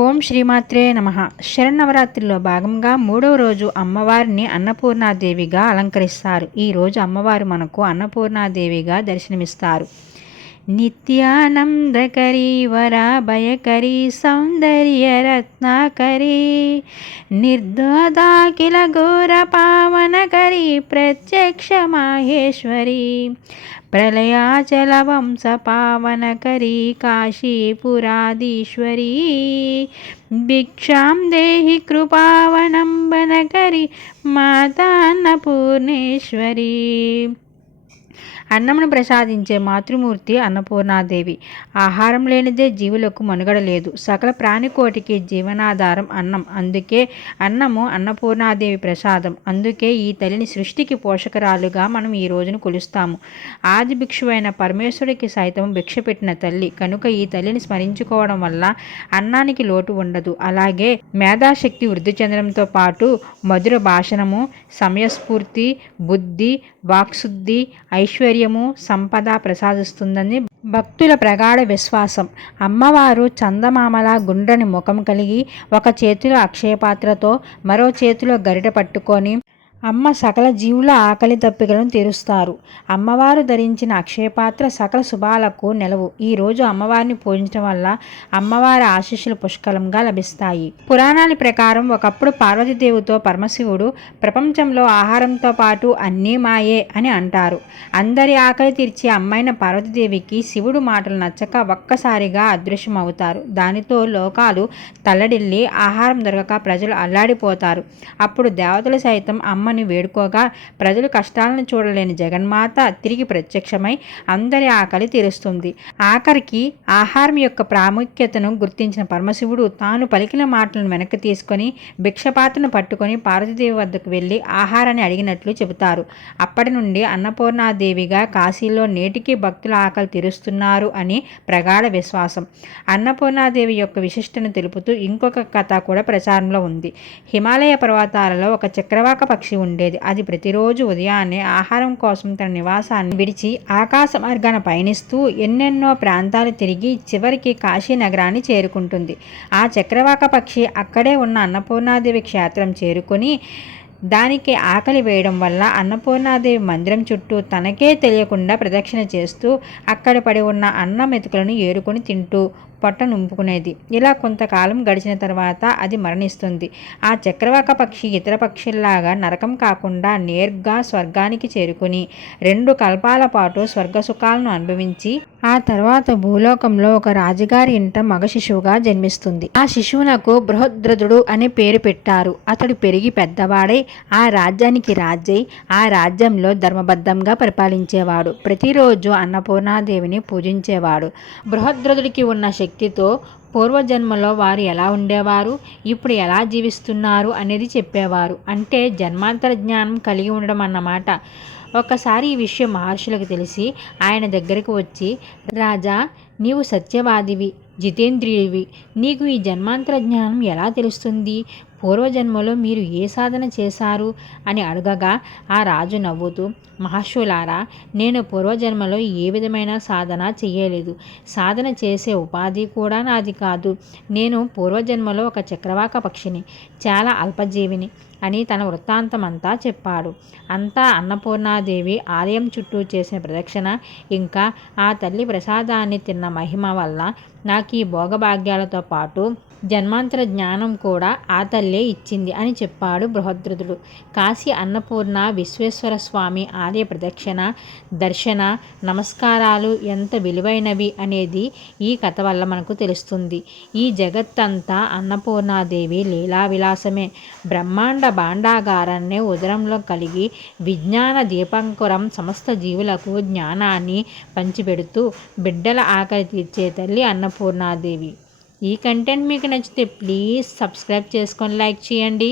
ఓం శ్రీమాత్రే నమః. శరన్నవరాత్రిలో భాగంగా 3వ రోజు అమ్మవారిని అన్నపూర్ణాదేవిగా అలంకరిస్తారు. ఈ రోజు అమ్మవారు మనకు అన్నపూర్ణాదేవిగా దర్శనమిస్తారు. నిత్యానందకరీ వరాభయకరీ సౌందర్య రత్నాకరీ నిర్దోదాఖిల ఘోర పావనకరీ ప్రత్యక్ష మాహేశ్వరీ ప్రళయాచల వంశ పావనకరీ కాశీపురాధీశ్వరీ భిక్షాం దేహి కృపావనంబనకరీ మాతా అన్నపూర్ణేశ్వరీ. అన్నమును ప్రసాదించే మాతృమూర్తి అన్నపూర్ణాదేవి. ఆహారం లేనిదే జీవులకు మనుగడ లేదు. సకల ప్రాణికోటికి జీవనాధారం అన్నం. అందుకే అన్నము అన్నపూర్ణాదేవి ప్రసాదం. అందుకే ఈ తల్లిని సృష్టికి పోషకరాలుగా మనం ఈ రోజును కొలుస్తాము. ఆది భిక్షువైన పరమేశ్వరుడికి సైతం భిక్ష పెట్టిన తల్లి కనుక ఈ తల్లిని స్మరించుకోవడం వల్ల అన్నానికి లోటు ఉండదు. అలాగే మేధాశక్తి వృద్ధి చెందడంతో పాటు మధుర భాషణము, సమయస్ఫూర్తి, బుద్ధి, వాక్శుద్ధి, ఐశ్వర్యము, సంపద ప్రసాదిస్తుందని భక్తుల ప్రగాఢ విశ్వాసం. అమ్మవారు చందమామల గుండ్రని ముఖం కలిగి ఒక చేతిలో అక్షయపాత్రతో మరో చేతిలో గరిట పట్టుకొని అమ్మ సకల జీవుల ఆకలి దప్పికలను తీరుస్తారు. అమ్మవారు ధరించిన అక్షయపాత్ర సకల శుభాలకు నెలవు. ఈరోజు అమ్మవారిని పూజించడం వల్ల అమ్మవారి ఆశీస్సులు పుష్కలంగా లభిస్తాయి. పురాణాల ప్రకారం ఒకప్పుడు పార్వతీదేవితో పరమశివుడు ప్రపంచంలో ఆహారంతో పాటు అన్నీ మాయే అని అంటారు. అందరి ఆకలి తీర్చే అమ్మైన పార్వతీదేవికి శివుడు మాటలు నచ్చక ఒక్కసారిగా అదృశ్యమవుతారు. దానితో లోకాలు తల్లడిల్లి ఆహారం దొరకక ప్రజలు అల్లాడిపోతారు. అప్పుడు దేవతలు సైతం అమ్మ వేడుకోగా ప్రజలు కష్టాలను చూడలేని జగన్మాత తిరిగి ప్రత్యక్షమై అందరి ఆకలి తీరుస్తుంది. ఆఖరికి ఆహారం యొక్క ప్రాముఖ్యతను గుర్తించిన పరమశివుడు తాను పలికిన మాటలను వెనక్కి తీసుకొని భిక్షపాత్రను పట్టుకొని పార్వతీదేవి వద్దకు వెళ్ళి ఆహారాన్ని అడిగినట్లు చెబుతారు. అప్పటి నుండి అన్నపూర్ణాదేవిగా కాశీలో నేటికి భక్తుల ఆకలి తీరుస్తున్నారు అని ప్రగాఢ విశ్వాసం. అన్నపూర్ణాదేవి యొక్క విశిష్టను తెలుపుతూ ఇంకొక కథ కూడా ప్రచారంలో ఉంది. హిమాలయ పర్వతాలలో ఒక చక్రవాక పక్షి ఉండేది. అది ప్రతిరోజు ఉదయాన్నే ఆహారం కోసం తన నివాసాన్ని విడిచి ఆకాశ మార్గాన పయనిస్తూ ఎన్నెన్నో ప్రాంతాలు తిరిగి చివరికి కాశీ నగరాన్ని చేరుకుంటుంది. ఆ చక్రవాక పక్షి అక్కడే ఉన్న అన్నపూర్ణాదేవి క్షేత్రం చేరుకొని దానికి ఆకలి వేయడం వల్ల అన్నపూర్ణాదేవి మందిరం చుట్టూ తనకే తెలియకుండా ప్రదక్షిణ చేస్తూ అక్కడ పడి ఉన్న అన్న మెతుకులను ఏరుకొని తింటూ పొట్ట నింపుకునేది. ఇలా కొంతకాలం గడిచిన తర్వాత అది మరణిస్తుంది. ఆ చక్రవాక పక్షి ఇతర పక్షుల్లాగా నరకం కాకుండా నేరుగా స్వర్గానికి చేరుకుని 2 కల్పాల పాటు స్వర్గ సుఖాలను అనుభవించి ఆ తర్వాత భూలోకంలో ఒక రాజుగారి ఇంట మగ శిశువుగా జన్మిస్తుంది. ఆ శిశువునకు బృహద్రథుడు అనే పేరు పెట్టారు. అతడు పెరిగి పెద్దవాడై ఆ రాజ్యానికి రాజై ఆ రాజ్యంలో ధర్మబద్ధంగా పరిపాలించేవాడు. ప్రతిరోజు అన్నపూర్ణాదేవిని పూజించేవాడు. బృహద్రథుడికి ఉన్న శక్తితో పూర్వజన్మలో వారు ఎలా ఉండేవారు, ఇప్పుడు ఎలా జీవిస్తున్నారు అనేది చెప్పేవారు. అంటే జన్మాంతర జ్ఞానం కలిగి ఉండడం అన్నమాట. ఒక్కసారి ఈ విషయం మహర్షులకు తెలిసి ఆయన దగ్గరకు వచ్చి, రాజా, నీవు సత్యవాదివి, జితేంద్రియుడివి, నీకు ఈ జన్మాంతర జ్ఞానం ఎలా తెలుస్తుంది? పూర్వజన్మలో మీరు ఏ సాధన చేశారు అని అడగగా ఆ రాజు నవ్వుతూ, మహర్షులారా, నేను పూర్వజన్మలో ఏ విధమైన సాధన చేయలేదు. సాధన చేసే ఉపాధి కూడా నాది కాదు. నేను పూర్వజన్మలో ఒక చక్రవాక పక్షిని, చాలా అల్పజీవిని అని తన వృత్తాంతమంతా చెప్పాడు. అంతా అన్నపూర్ణాదేవి ఆలయం చుట్టూ చేసిన ప్రదక్షిణ ఇంకా ఆ తల్లి ప్రసాదాన్ని తిన్న మహిమ వల్ల నాకు ఈ భోగభాగ్యాలతో పాటు జన్మాంతర జ్ఞానం కూడా ఆ తల్లే ఇచ్చింది అని చెప్పాడు బృహద్రథుడు. కాశీ అన్నపూర్ణ విశ్వేశ్వర స్వామి ఆలయ ప్రదక్షిణ, దర్శన, నమస్కారాలు ఎంత విలువైనవి అనేది ఈ కథ వల్ల మనకు తెలుస్తుంది. ఈ జగత్తంతా అన్నపూర్ణాదేవి లీలా విలాసమే. బ్రహ్మాండ భాండాగారాన్ని ఉదరంలో కలిగి విజ్ఞాన దీపంకురం సమస్త జీవులకు జ్ఞానాన్ని పంచిపెడుతూ బిడ్డల ఆకలి తీర్చే తల్లి అన్నపూర్ణాదేవి. ఈ కంటెంట్ మీకు నచ్చితే ప్లీజ్ సబ్స్క్రైబ్ చేసుకొని లైక్ చేయండి.